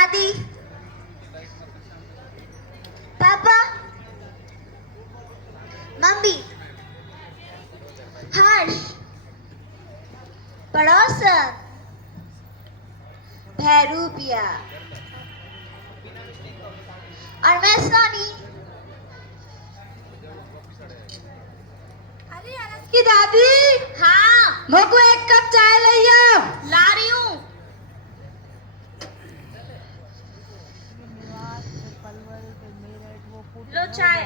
दादी, पापा, मम्मी, हर्ष, पड़ोसन, भैरूपिया और मैं सोनी। अरे अरस की दादी, हाँ, मोको एक कप चाय लइयो। ला रही हूँ। लो चाय।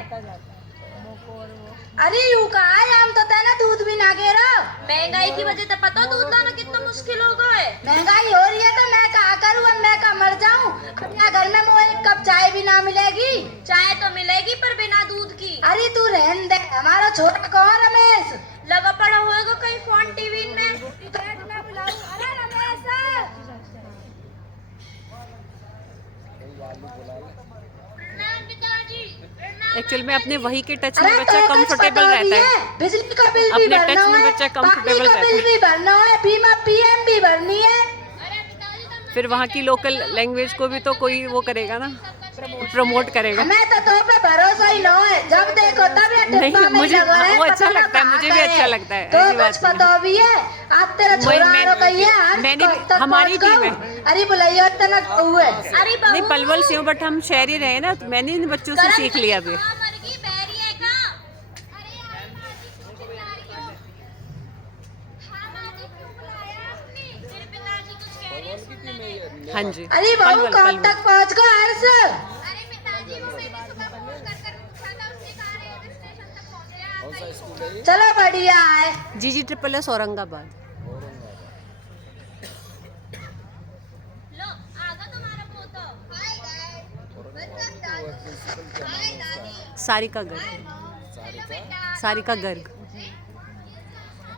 अरे यू कहा है, हम तो तेना दूध भी ना गिरो। महंगाई की वजह से पता दूध लाना कितना मुश्किल हो गया है। महंगाई हो रही है तो मैं क्या करूँ, अब मैं क्या मर जाऊँ। अपना घर में मुझे एक कप चाय भी ना मिलेगी। चाय तो मिलेगी पर बिना दूध की। अरे तू रहन दे, हमारा छोटा कौन रमेश लगा पड़ा होएगा कहीं फोन टीवी में। अरे रमेश, एक्चुअल में अपने वही के टच अरे में बच्चा तो कुछ कंफर्टेबल पता भी रहता है। बिजली का बिल भी अपने भरना टच में है, बच्चा पानी कंफर्टेबल का रहता बिल है। भी भरना है, बीमा पीएम भी भरनी है। फिर वहाँ की लोकल लैंग्वेज को भी तो कोई वो करेगा ना, प्रमोट करेगा। हमें तो पे भरोसा ही ना है, जब देखो तब ये नहीं, डिब्बा में मुझे लगा है, वो अच्छा पता ना लगता है, कहाँ मुझे का भी अच्छा है। लगता है, तो ऐसी कुछ बात नहीं पता भी है। आज तेरा छोरा मैं- कही है हर मैंने भी- कब तक हमारी पहुंच टीम गऊ? है। अरे बुलाइयो तना हुए। अरे नहीं, बहू, पलवल से हूँ बट हम शहर ही रहे ना, तो मैंने इन बच्चों से सीख लिया अभी। कहाँ मर गई, बहरी है कहाँ? तेरे पिताजी कुछ कह रहे हैं, सुनने में। हाँ जी, अरे बहू पलवल कब पलवल। तक पहुंच गो हर्ष? अरे पिताजी को मैंने सुबह फोन कर कर पूछा था, उसने कहा रेलवे स्टेशन तक पहुंच गया, आता ही होगा। चलो बढ़िया है। GG SSS Aurangabad. लो आगा तुम्हारा पोतो। हाय गाइस, हाय दादी। सारिका गर्ग। हेलो बेटा। सारिका गर्ग।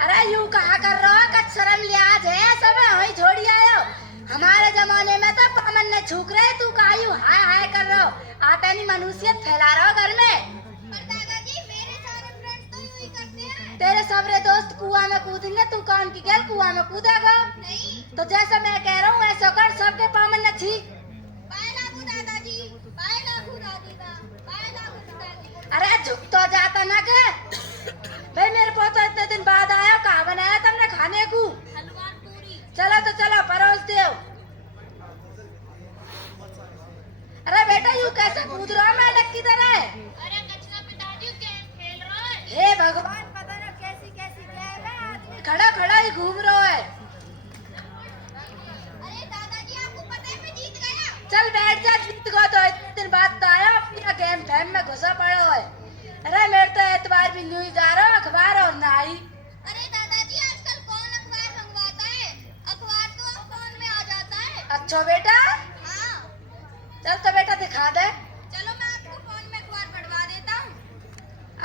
अरे यू कहा कर रहा हो, कच शर्म लिहाज है सब वही छोड़ी आयो। हमारे जमाने में तो पामन ने छूक रहे, तू कायू हाय हाय कर रहा हो, आता नहीं मनुष्यत फैला रहा हो घर में। पर दादाजी मेरे सारे फ्रेंड्स तो यूं ही करते हैं। तेरे सबरे दोस्त कुआं में कूदेंगे, तू कौन की गैल कुआं में कूदेगा? नहीं, तो जैसा मैं कह रहा हूँ ऐसा कर, सबके पामन न छी। बाय लागू दादाजी, बाय लागू दादी दा, बाय लागू पिताजी। अरे झुक तो जाता ना के भाई, मेरे को तो इतने दिन बाद आया, कहाँ बनाया तुमने खाने को? हलवा पूरी। चलो तो चलो परोस दो। अरे बेटा यू कैसे कूद रहा है मेंढक की तरह? अरे कचरा पिताजी गेम खेल रहा है। हे भगवान, पता ना कैसी कैसी गेम है, आदमी खड़ा खड़ा ही घूम रहा है। अरे दादाजी आपको पता है मैं जीत गया। चल बैठ जा, जीत गो तो इतने दिन बाद तो आया, अपना गेम फैम में घुसा पड़ा है। अरे मेरे तो एतवार भी न्यूज आ रहा, अखबार और ना आई। अरे दादाजी आजकल कौन अखबार मंगवाता है, अखबार तो अब फोन में आ जाता है। अच्छा बेटा, हाँ, चल तो बेटा दिखा दे। चलो मैं आपको फोन में अखबार पढ़वा देता हूँ।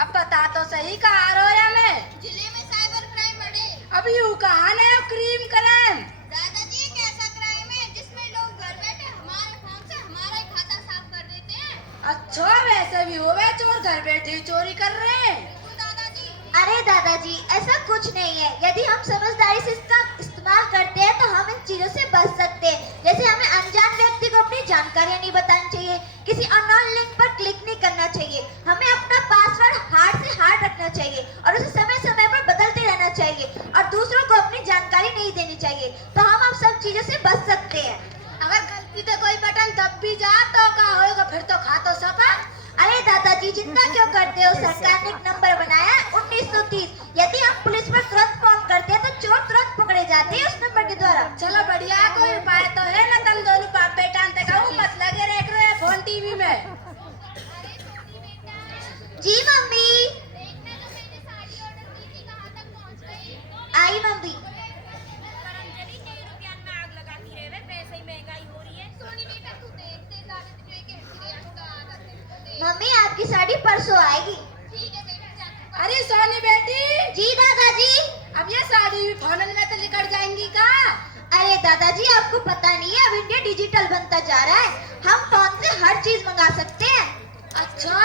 अब बता तो सही, कहाँ रो या मैं? जिले में साइबर क्राइम बढ़े। अब यू कहा ना क्रीम क्राइम? दादाजी एक ऐसा क्राइम है जिसमें लोग घर बैठे हमारे फोन से हमारा ही खाता साफ कर देते हैं। अच्छा वैसे भी हो गए, चोर घर बैठे ही चोरी कर रहे हैं। बिल्कुल दादाजी। अरे दादाजी ऐसा कुछ नहीं है, यदि हम समझदारी से इसका इस्तेमाल करते हैं तो हम इन चीजों से बच सकते हैं। जैसे हमें अनजान व्यक्ति को अपनी जानकारियां नहीं बतानी चाहिए, किसी अननोन लिंक पर क्लिक नहीं करना चाहिए, हमें अपना पासवर्ड हार्ड से हार्ड रखना चाहिए और उसे समय समय पर बदलते रहना चाहिए और दूसरों को अपनी जानकारी नहीं देनी चाहिए, तो हम अब सब चीजों से बच सकते हैं। अगर गलती से कोई बटन दब भी जा तो क्या होगा, फिर तो खा तो सका। अरे दादाजी चिंता क्यों करते हो, सरकार ने एक नंबर बनाया है 1930। यदि हम पुलिस पर तुरंत फोन करते हैं तो चोर तुरंत पकड़े जाते हैं उस नंबर के द्वारा। चलो बढ़िया, कोई उपाय तो है ना, तुम दोनों बाप बेटा अंत कहूँ मत लगे देख रहे फोन टीवी में। जी मम्मी। देखना जो मैंने साड़ी ऑर्डर की थी कहाँ तक पहुँच गई। आई मम्मी। पर अंजलि कई रुपया में आग लगाती रहे, पैसे ही महंगाई हो रही है। सोनी बेटा तू देखते साड़ी तुझे के हट्टी का आदत है। मम्मी आपकी साड़ी परसों आएगी। ठीक है बेटा जा। अरे सोनी बेटी, जी दादाजी। अब ये साड़ी भी फोन में तो निकल जाएंगी का? अरे दादाजी आपको पता नहीं है, अब इंडिया डिजिटल बनता जा रहा है, हम फोन से हर चीज मंगा सकते हैं। अच्छा,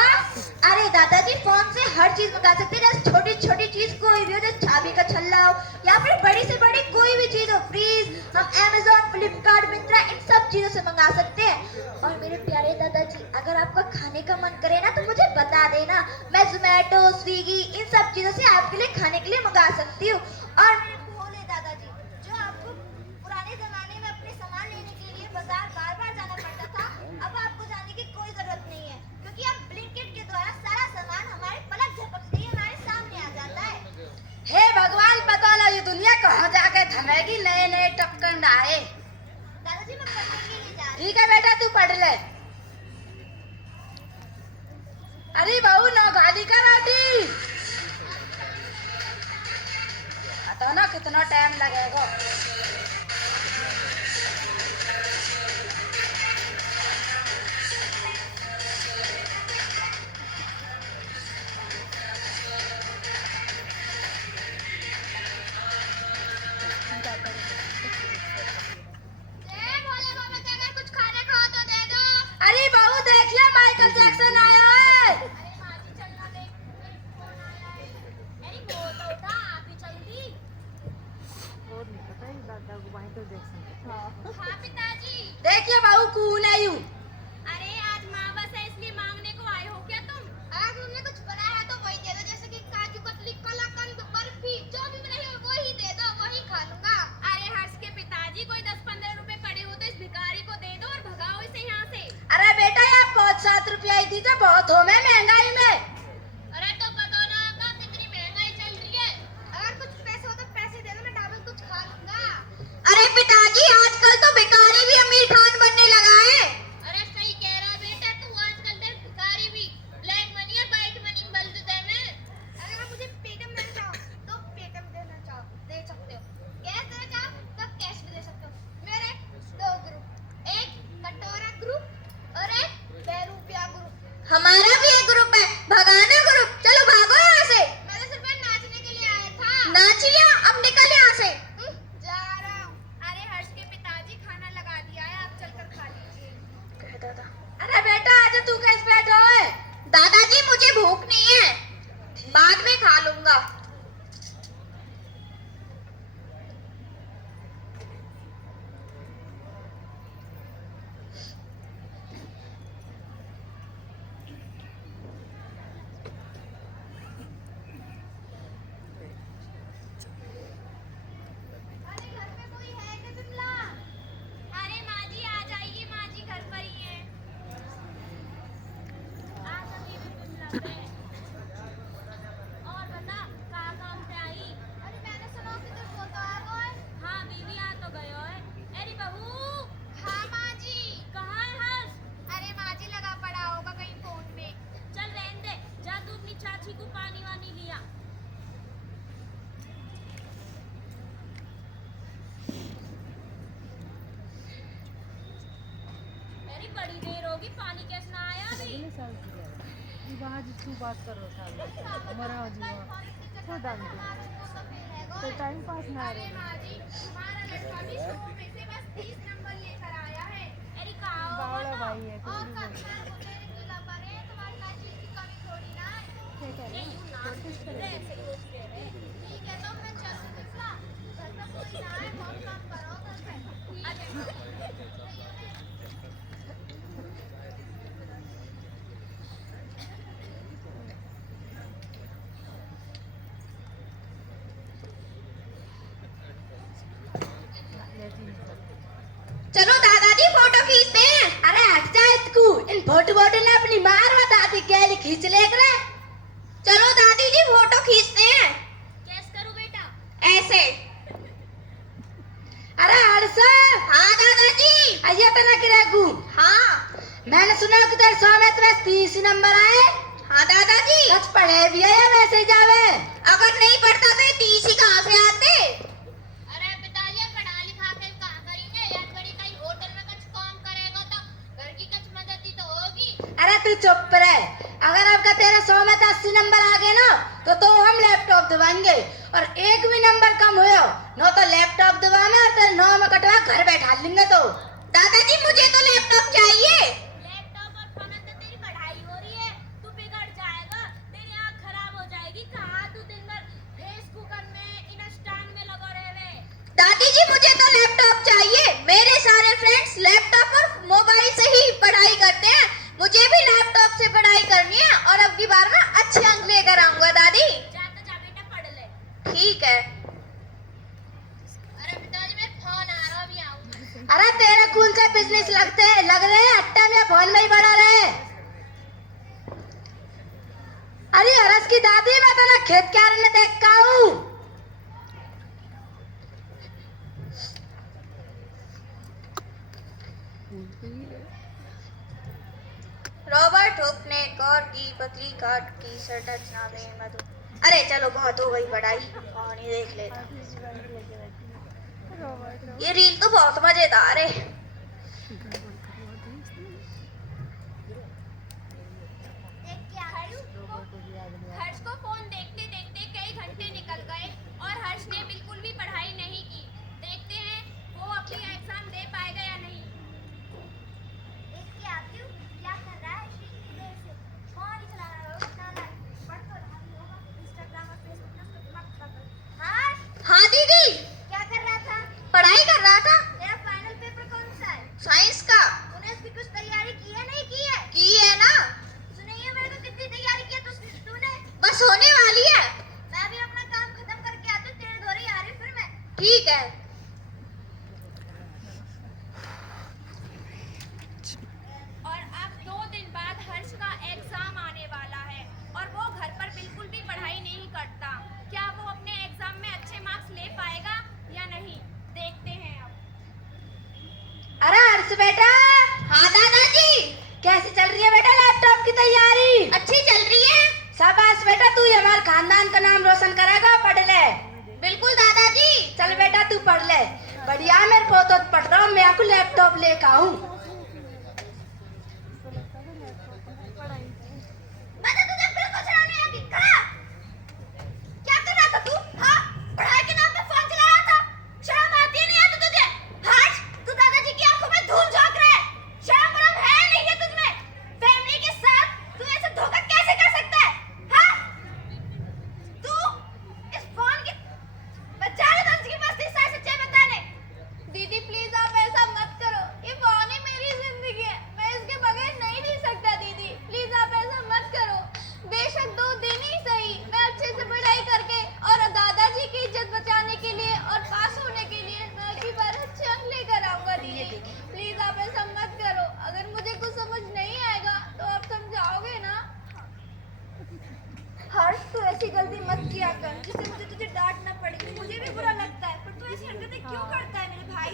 अरे दादाजी फोन से हर चीज मंगा सकते हैं, जैसे छोटी छोटी चीज कोई भी हो, जैसे चाबी का छल्ला हो या फिर बड़ी से बड़ी कोई भी चीज हो, फ्रीज, हम अमेज़न, फ्लिपकार्ट, मिंत्रा इन सब चीजों से मंगा सकते हैं। और मेरे प्यारे दादाजी, अगर आपका खाने का मन करे ना तो मुझे बता देना, मैं जोमेटो, स्विगी इन सब चीजों से आपके लिए खाने के लिए मंगा सकती हूँ। और मेरे भोले दादाजी, जो आपको पुराने जमाने में अपने सामान लेने के लिए बाजार बार बार जाना पड़ता था, अब आपको जाने की कोई जरूरत नहीं है, क्योंकि अब ब्लिंकिट के द्वारा सारा सामान हमारे पलक झपकते ही हमारे सामने आ जाता है। हे भगवान, पता ना ये दुनिया कहाँ जाके थमेगी, नए नए टपकन आए। दादाजी मैं पढ़ने के लिए जा रही ठीक है बेटा, तू पढ़ ले। अरे बहू, नौ गाली का रोटी पता ना कितना टाइम लगेगा। भोले बाबा से अगर कुछ खाना खाओ तो दे दो। अरे बहू, देखिए माइकल जैक्सन आया है। अरे माँ जी चलना, देख कौन आया है। अरे वो तो था, आप ही चल दी। हाँ पिताजी। देखिए बहू, कौन है यूं? अरे आज माँ बस है इसलिए मांगने को आए हो क्या तुम? अगर तुमने कुछ बनाया तो वही दे दो, जैसे कि काजू कतली, कलाकंद, बर्फी, जो भी बनाई हो वही दे दो, वही खा लूंगा। अरे हर्ष के पिताजी, कोई 10-15 रुपए पड़े हो तो इस भिखारी को दे दो और भगाओ इसे यहाँ से। अरे बेटा, ये 5-7 रुपया ही दीजिए, बहुत हो मैं महंगाई में। अरे तो बताओ ना अक्का, कितनी महंगाई चल रही है। अगर कुछ पैसे हो तो पैसे दे दो, मैं डबल कुछ खा लूंगा। अरे पिताजी, आजकल तो भिखारी भी अमीर खान बनने लगा है। अरे सही कह रहा है बेटा, तू आजकल देख भिखारी भी ब्लैक मनी और व्हाइट मनी में बदल देता है मैं। अगर आप मुझे पेटीएम देना चाहो तो पेटीएम देना चाहो दे सकते हो, कैश देना चाहो तो कैश भी दे सकते हो। मेरे 2 ग्रुप, एक कटोरा ग्रुप और एक बेरुपया ग्रुप। हमारा भी एक ग्रुप है, भगाना ग्रुप। चलो भागो यहाँ से। मैं तो सिर्फ नाचने के लिए आया था। नाच लिया, अब निकल यहाँ से। जा रहा हूँ। अरे हर्ष के पिताजी, खाना लगा दिया है, आप चलकर खा लीजिए। अरे बेटा, आज तू कैसे बैठा है? दादाजी मुझे भूख नहीं है, बाद में खा लूंगा। अरे घर पे कोई है क्या बिमला? अरे माँ जी आ जाइए, माँ जी घर पर ही हैं। आ जाइए बिमला से। और बता, कहाँ काम से आई? अरे मैंने सुना कि तुम वो तो आ गए। हाँ बीवी आ तो गए है। अरे बहू। हाँ माँ जी। कहाँ है हर्ष? अरे माँ जी लगा पड़ा होगा कहीं फोन में। चल रहने दे, जा तू अपनी चाची को पानी वानी लिया। मेरी बड़ी देर होगी, पानी कैसे ना आया अभी? तो टाइम पास ना अरे माँ जी, हमारा लड़का भी शुरू में से बस 30 नंबर लेकर आया है। अरे कहाँ हो बावड़ा बताओ? भाई है, कुछ और भी कक्षा को मेरे की लंबर है, तुम्हारी का चीज की कमी थोड़ी ना है। क्या कह रहे नहीं, ना, ऐसे ही रोज कह रहे हैं। ठीक है तो मैं चलूं बिमला, घर पे कोई ना है, बहुत काम करो घर पे। अच्छा। चलो दादाजी फोटो खींचते हैं। अरे हट जा इतकू, इन फोटो वोटो ने अपनी मार बता दी, क्या खींच ले करे। चलो दादी जी फोटो खींचते हैं। कैसे करूं बेटा? ऐसे। अरे हर्ष, हाँ दादाजी। आइए तो ना गिरेगू। हाँ। मैंने सुना कि तेरे 100 में तुम्हें 30 नंबर आए। हाँ दादाजी। सच पढ़े भी है या वैसे ही जावे? अगर नहीं पढ़ता तो ये 30 ही कहाँ से आते? अरे पिताजी पढ़ा लिखा के कहाँ करेंगे, यार बड़ी कहीं होटल में कुछ काम करेगा तो घर की कुछ मदद ही तो होगी। अरे तू चुप रहे, अगर आपका तेरे 100 में 80 नंबर आ गए ना तो हम लैपटॉप दिवाएंगे, और एक भी नंबर कम हुए न तो लैपटॉप दिवाना और तेरे 9 में कटवा घर बैठा लेंगे। तो दादाजी मुझे तो लैपटॉप चाहिए। लैपटॉप और फोन से तेरी पढ़ाई हो रही है, तू बिगड़ जाएगा, तेरी आँख खराब हो जाएगी। कहाँ तू दिन भर फेसबुक में इंस्टाग्राम में लगा रहे। दादी जी मुझे तो लैपटॉप चाहिए, मेरे सारे फ्रेंड्स लैपटॉप तेरे कौन से बिजनेस लग रहे हैं, अट्टा में फोन में ही बड़ा रहे। अरे हरस की दादी, मैं तो ना खेत क्यारे ने देख का हूँ। रॉबर्ट हुक ने एक और की पतली काट की संरचना में मधु। अरे चलो बहुत हो गई पढ़ाई, कहानी देख लेता। ये रील तो बहुत मजेदार है। हर्ष को फोन देखते देखते कई घंटे निकल गए और हर्ष ने बिल्कुल भी पढ़ाई नहीं की। देखते हैं वो अपनी एग्जाम दे पाएगा या नहीं। क्या कर रहा है? फोन ही चला रहा होगा, पढ़ तो रहा ही होगा, इंस्टाग्राम और फेसबुक में उसका दिमाग खराब कर। हाँ दीदी, क्या कर रहा था? पढ़ाई कर रहा था। तेरा फाइनल पेपर कौन सा है? साइंस का। तूने इसकी कुछ तैयारी की है नहीं की है? की है ना, सुनिए मेरे को कितनी तैयारी की है तूने? बस होने वाली है। मैं भी अपना काम खत्म करके आती हूँ, तेरे दौरे आ रही फिर मैं। ठीक है। और अब 2 दिन बाद हर्ष का एग्जाम आने वाला है और वो घर पर बिल्कुल भी पढ़ाई नहीं करता। क्या वो अपने एग्जाम में अच्छे मार्क्स ले पाएगा या नहीं, देखते हैं अब। अरे हर्ष बेटा। हाँ दादाजी। कैसी चल रही है बेटा लैपटॉप की तैयारी? अच्छी चल रही है। शाबाश बेटा, तू ही हमारे खानदान का नाम रोशन करेगा, पढ़ ले। बिल्कुल दादाजी। चल बेटा तू पढ़ ले। बढ़िया, मेरे पोतो पढ़ रहा हूँ, मैं आपको लैपटॉप लेकर आऊँ। मैंने तुझे बिल्कुल शर्म नहीं आती। खड़ा क्या कर रहा था तू? हाँ, पढ़ाई के नाम पे फोन चला रहा था। शर्म आती है नहीं आती तुझे? हर्ष, तू दादाजी की आंखों में धूल झोंक रहा है। शर्म वरम है नहीं है तुझमें? फैमिली के साथ तू ऐसे धोखा कैसे कर सकता है? हाँ, तू इस फोन की बचा ले दादाजी के पास सारे सच्चाई बताने। दीदी प्लीज आप ऐसा मत करो, ये फोन ही मेरी जिंदगी है, मैं इसके बगैर नहीं जी सकता। दीदी प्लीज आप ऐसा मत करो। बेशक 2 दिन ही सही, मैं अच्छे से पढ़ाई करके और दादाजी की इज्जत बचाने के लिए और पास होने के लिए मैं अगली बार अच्छे अंक लेकर आऊंगा। दीदी प्लीज आप ऐसा मत करो। अगर मुझे कुछ समझ नहीं आएगा तो आप समझाओगे ना? हर्ष, तू ऐसी गलती मत किया कर जिससे मुझे तुझे डांट ना पड़े। मुझे भी बुरा लगता है, पर तू ऐसी हरकतें क्यों करता है मेरे भाई?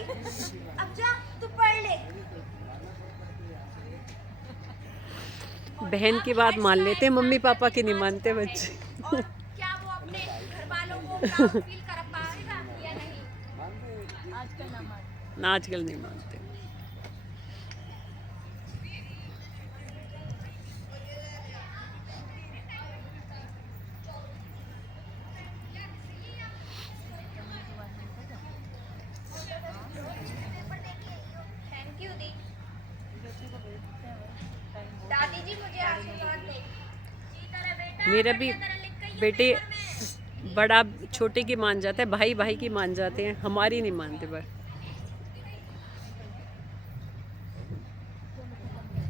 अब जा तू पढ़ ले। बहन की बात मान लेते हैं, मम्मी पापा की नहीं मानते बच्चे। और क्या वो अपने घर वालों को प्राउड फील कर पाएगा या नहीं? आजकल नहीं मानते। थैंक यू दी। दादी जी मुझे आशीर्वाद दे। जीता रहे बेटा। मेरा भी बढ़िया तरह लिख के यूं बेटे पेपर में। बड़ा छोटे की मान जाता है, भाई भाई की मान जाते हैं, हमारी नहीं मानते पर।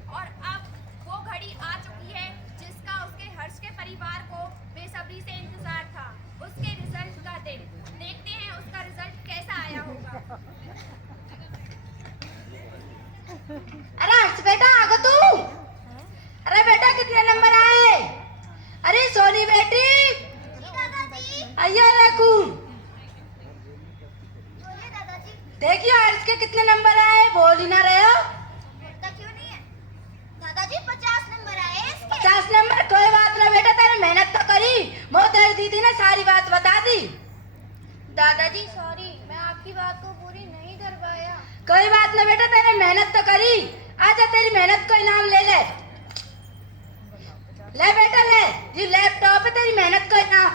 और अब वो घड़ी आ चुकी है जिसका उसके हर्ष के परिवार को बेसब्री से इंतजार था, उसके रिजल्ट का दिन। देखते हैं उसका रिजल्ट कैसा आया होगा। अरे हर्ष बेटा आ गया तू? अरे बेटा कितने नंबर आए? अरे सोनी बेटी आइए रखू। देखिए हर्ष के कितने नंबर आए, बोल ही ना रहे हो। क्यों नहीं है? दादाजी 50 नंबर आए इसके। 50 नंबर? कोई बात ना बेटा, तेरे मेहनत तो करी, वो तेरी दीदी ने सारी बात बता दी। दादाजी सॉरी, मैं आपकी बात को पूरी नहीं कर पाया। कोई बात ना बेटा, तेरे मेहनत तो करी, आजा तेरी मेहनत को इनाम ले ले। ले बेटा ले, ये लैपटॉप है तेरी मेहनत को इनाम।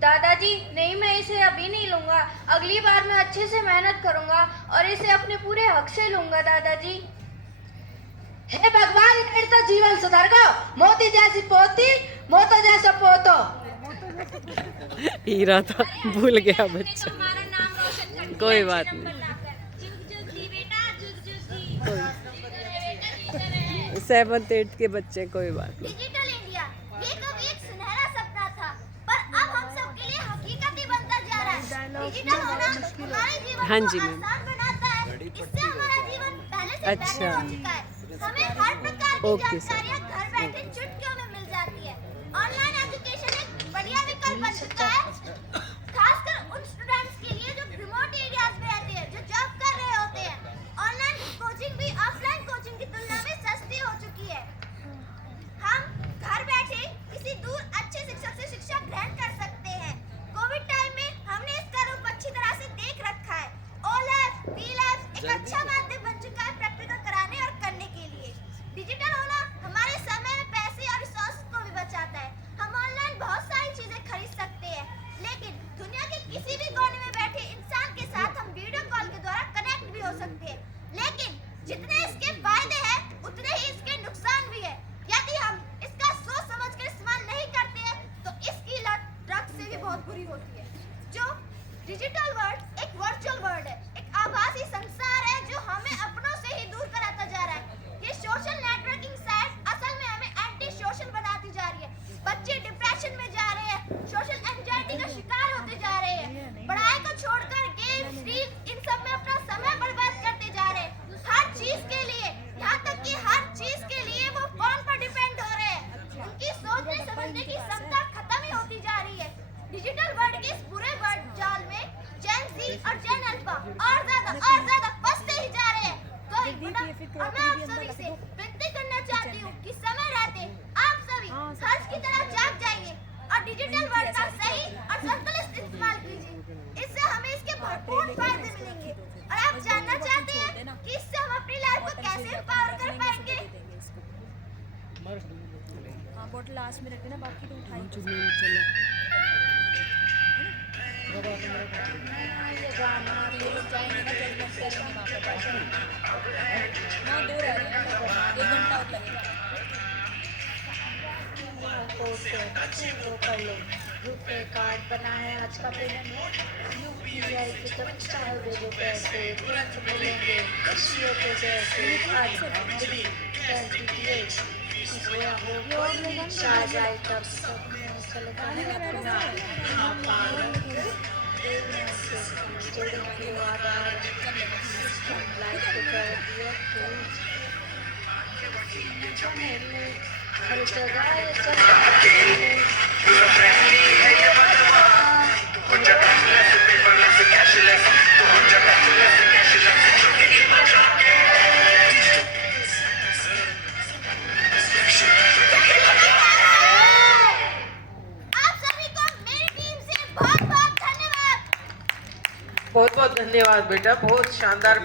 दादाजी नहीं, मैं इसे अभी नहीं लूंगा, अगली बार मैं अच्छे से मेहनत करूंगा और इसे अपने पूरे हक से लूंगा। दादाजी हे भगवान, मेरे तो जीवन सुधर गो, मोती जैसी पोती, मोतो जैसा पोतो। हीरा था, भूल गया बच्चा। हमारा नाम रोशन कर दिया। कोई बात नहीं। जुग जुग जी बेटा, जुग जुग जी। 7th 8th के बच्चे, कोई बात नहीं। डिजिटल इंडिया ये कभी एक सुनहरा सपना था, पर अब हम सबके लिए हकीकत ही बनता जा रहा है। डिजिटल होना हमारे जीवन हाँ को जी मैम। आसान बनाता है, इससे हमारा अच्छा। हो चुका है। हमें हर प्रकार की ओके सर। जानकारियाँ घर बैठे चुटकियों में मिल जाती है। ऑनलाइन एजुकेशन एक बढ़िया विकल्प बन चुका है, खासकर उन स्टूडेंट्स के लिए जो रिमोट एरियाज में रहते हैं, जो जॉब कर रहे होते हैं। ऑनलाइन कोचिंग भी ऑफलाइन कोचिंग की तुलना में सस्ती हो चुकी है। हम घर बैठे किसी दूर अच्छे शिक्षक से शिक्षा ग्रहण कर सकते हैं। कोविड टाइम में हमने इसका रूप अच्छी तरह से देख रखा है। ओलैब, बीलैब एक अच्छा माध्यम बन चुका है प्रैक्टिकल कराने और करने के लिए। डिजिटल होना हमारे समय, पैसे और रिसोर्स को भी बचाता है। हम ऑनलाइन बहुत सारी चीजें खरीद सकते हैं, लेकिन दुनिया के किसी भी कोने में बैठे इंसान के साथ हम वीडियो कॉल के द्वारा कनेक्ट भी हो सकते हैं। लेकिन जितने इसके फायदे हैं, उतने ही इसके नुकसान भी है। यदि हम इसका सोच समझ कर इस्तेमाल नहीं करते हैं, तो इसकी लत ड्रग्स से भी बहुत बुरी होती है। जो डिजिटल वर्ल्ड एक वर्चुअल वर्ल्ड है, एक आभासी संसार है जो हमें अपनों से ही दूर कराता जा रहा है। ये सोशल नेटवर्किंग साइट असल में हमें एंटी सोशल बनाती जा रही है। बच्चे डिप्रेशन में जा रहे हैं, सोशल एंजाइटी का शिकार होते जा रहे हैं, पढ़ाई को छोड़कर गेम्स, रील्स इन सब में अपना समय बर्बाद करते जा रहे हैं। हर चीज के लिए, यहाँ तक कि हर चीज के लिए वो फोन पर डिपेंड हो रहे हैं। उनकी सोचने समझने की क्षमता खत्म ही होती जा रही है। डिजिटल वर्ल्ड के इस बुरे वर्ड जाल में जेन ज़ी और जेन अल्फा और ज्यादा फंसते ही जा रहे हैं। तो मैं आप सभी से विनती करना चाहती हूँ कि समय रहते आप सभी हर्ष की तरह जाग जाइए और डिजिटल वर्ल्ड का सही और संतुलित इस्तेमाल कीजिए। इससे हमें इसके भरपूर फायदे मिलेंगे। और आप जानना चाहते हैं कि इससे हम अपनी लाइफ को कैसे एम्पावर कर पाएंगे? हाँ बोतल लास्ट में रखना, बाकी तो उठाई। ये गाना ये लोग जाएंगे ना जजमेंट करेंगे वहाँ पे बैठ के। हाँ 2 रह रहे हैं, 1 घंटा और लगेगा। वो कर लो। रुपए कार्ड बना है आज का पेमेंट यूपीआई से जब चाहे दे दो पैसे, तुरंत मिलेंगे खुशियों के जैसे। आज सोया हो चार्ज आइटम सब चलेगा ना हर जगह ये बहुत बहुत धन्यवाद बेटा, बहुत शानदार।